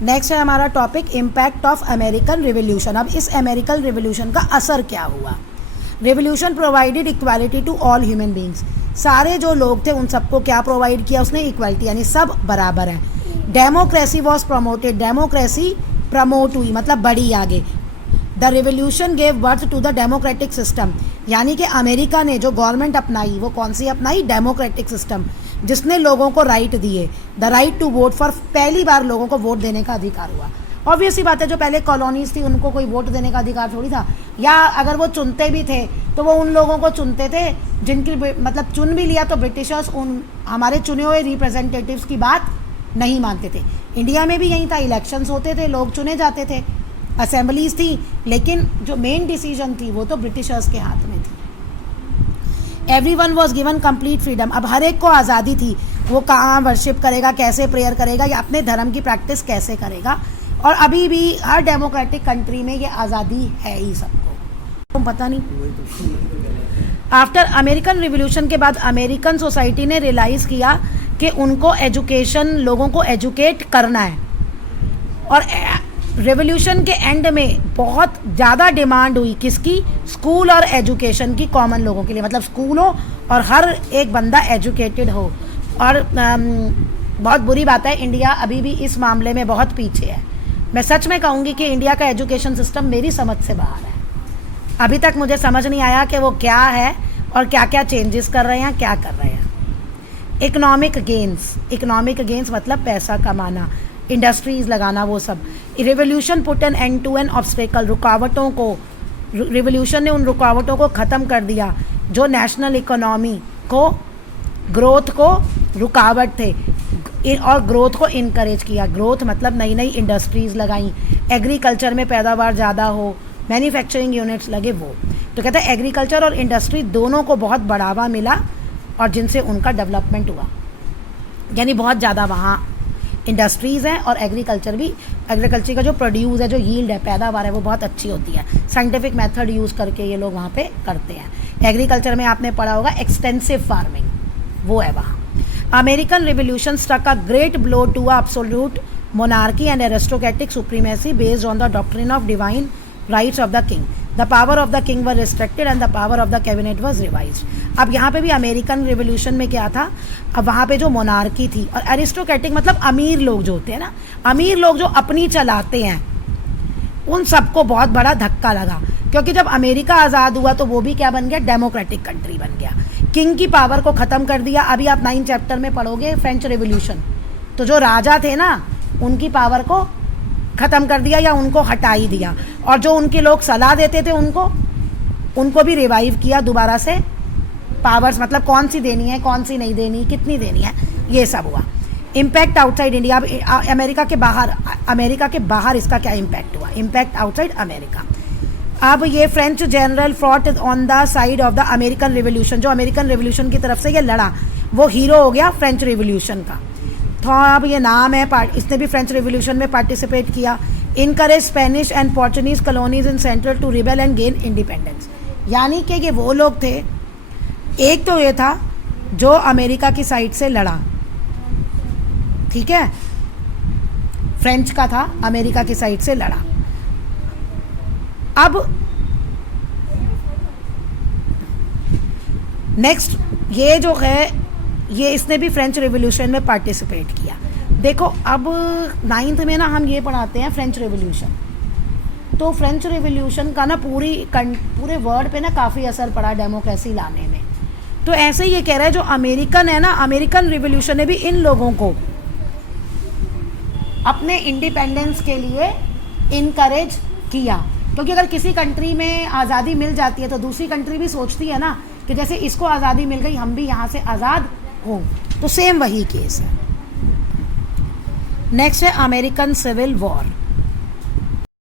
Next है हमारा topic impact of American revolution. अब इस अमेरिकन रिवोल्यूशन का असर क्या हुआ। Revolution provided equality to all human beings. सारे जो लोग थे उन सबको क्या प्रोवाइड किया उसने, इक्वालिटी, यानी सब बराबर हैं। Democracy was promoted, democracy promote हुई मतलब बढ़ी आगे। The revolution gave birth to the democratic system, यानी कि अमेरिका ने जो गवर्नमेंट अपनाई वो कौन सी अपनाई, डेमोक्रेटिक सिस्टम, जिसने लोगों को राइट दिए। The right to vote for, पहली बार लोगों को वोट देने का अधिकार हुआ। ऑब्वियस सी बात है, जो पहले कॉलोनीज थी उनको कोई वोट देने का अधिकार थोड़ी था, या अगर वो चुनते भी थे तो वो उन लोगों को चुनते थे जिनकी मतलब चुन भी लिया तो ब्रिटिशर्स उन हमारे चुने हुए रिप्रेजेंटेटिव्स की बात नहीं मानते थे। इंडिया में भी यही था, इलेक्शंस होते थे, लोग चुने जाते थे, असेंबलीज थी, लेकिन जो मेन डिसीजन थी वो तो ब्रिटिशर्स के हाथ में थी। Everyone was given complete freedom, अब हर एक को आज़ादी थी, वो कहाँ वर्शिप करेगा, कैसे प्रेयर करेगा, या अपने धर्म की प्रैक्टिस कैसे करेगा। और अभी भी हर डेमोक्रेटिक कंट्री में ये आज़ादी है ही सबको, पता नहीं। आफ्टर अमेरिकन रिवोल्यूशन के बाद अमेरिकन सोसाइटी ने रियलाइज़ किया कि उनको एजुकेशन, लोगों को एजुकेट करना है। और रेवोल्यूशन के एंड में बहुत ज़्यादा डिमांड हुई किसकी, स्कूल और एजुकेशन की, कॉमन लोगों के लिए, मतलब स्कूल हो और हर एक बंदा एजुकेटेड हो। और बहुत बुरी बात है, इंडिया अभी भी इस मामले में बहुत पीछे है। मैं सच में कहूँगी कि इंडिया का एजुकेशन सिस्टम मेरी समझ से बाहर है। अभी तक मुझे समझ नहीं आया कि वो क्या है और क्या क्या चेंजेस कर रहे हैं, क्या कर रहे हैं। इकोनॉमिक गेंस मतलब पैसा कमाना, इंडस्ट्रीज़ लगाना, वो सब। Revolution put an end to an obstacle, रुकावटों को, रिवोल्यूशन ने उन रुकावटों को ख़त्म कर दिया जो नेशनल इकोनॉमी को, ग्रोथ को रुकावट थे, और ग्रोथ को इनकरेज किया। ग्रोथ मतलब नई नई इंडस्ट्रीज़ लगाई, एग्रीकल्चर में पैदावार ज़्यादा हो, मैन्युफैक्चरिंग यूनिट्स लगे, वो तो कहते हैं एग्रीकल्चर और इंडस्ट्री दोनों को बहुत बढ़ावा मिला और जिनसे उनका डेवलपमेंट हुआ। यानी बहुत ज़्यादा वहाँ इंडस्ट्रीज़ हैं और एग्रीकल्चर भी, एग्रीकल्चर का जो प्रोड्यूस है, जो यील्ड है, पैदावार है, वो बहुत अच्छी होती है। साइंटिफिक मेथड यूज़ करके ये लोग वहाँ पे करते हैं। एग्रीकल्चर में आपने पढ़ा होगा एक्सटेंसिव फार्मिंग, वो है वहाँ। American revolution struck a great blow to absolute monarchy and aristocratic supremacy based on the doctrine of divine rights of the king. The power of the king were restricted and the power of the cabinet was revised. अब यहाँ पे भी American revolution में क्या था, अब वहाँ पे जो मोनार्की थी और एरिस्टोक्रेटिक मतलब अमीर लोग जो होते हैं ना, अमीर लोग जो अपनी चलाते हैं, उन सबको बहुत बड़ा धक्का लगा, क्योंकि जब अमेरिका आज़ाद हुआ तो वो भी क्या बन गया, डेमोक्रेटिक कंट्री बन गया। किंग की पावर को ख़त्म कर दिया। अभी आप 9 चैप्टर में पढ़ोगे फ्रेंच रिवोल्यूशन, तो जो राजा थे ना उनकी पावर को ख़त्म कर दिया या उनको हटा ही दिया, और जो उनके लोग सलाह देते थे उनको भी रिवाइव किया दोबारा से पावर्स, मतलब कौन सी देनी है, कौन सी नहीं देनी, कितनी देनी है, ये सब हुआ। इम्पैक्ट आउटसाइड इंडिया, अमेरिका के बाहर इसका क्या इम्पैक्ट हुआ, इम्पैक्ट आउटसाइड अमेरिका। अब ये French general fought on the side of the American revolution, जो अमेरिकन रिवोल्यूशन की तरफ से ये लड़ा वो हीरो हो गया फ्रेंच रिवोल्यूशन का। तो अब ये नाम है, इसने भी फ्रेंच रिवोल्यूशन में पार्टिसिपेट किया। Encourage Spanish and Portuguese colonies in central to rebel and gain independence, यानी कि ये वो लोग थे, एक तो ये था जो अमेरिका की साइड से लड़ा, ठीक है, फ्रेंच का था, अमेरिका की साइड से लड़ा। अब नेक्स्ट ये जो है, ये इसने भी फ्रेंच रिवोल्यूशन में पार्टिसिपेट किया। देखो अब 9th में ना हम ये पढ़ाते हैं फ्रेंच रिवोल्यूशन, तो फ्रेंच रिवोल्यूशन का ना पूरे वर्ल्ड पे ना काफ़ी असर पड़ा डेमोक्रेसी लाने में। तो ऐसे ही ये कह रहा है जो अमेरिकन है ना, अमेरिकन रिवोल्यूशन ने भी इन लोगों को अपने इंडिपेंडेंस के लिए इनकरेज किया, क्योंकि अगर किसी कंट्री में आज़ादी मिल जाती है तो दूसरी कंट्री भी सोचती है ना कि जैसे इसको आज़ादी मिल गई हम भी यहाँ से आज़ाद हों, तो सेम वही केस है। नेक्स्ट है अमेरिकन सिविल वॉर।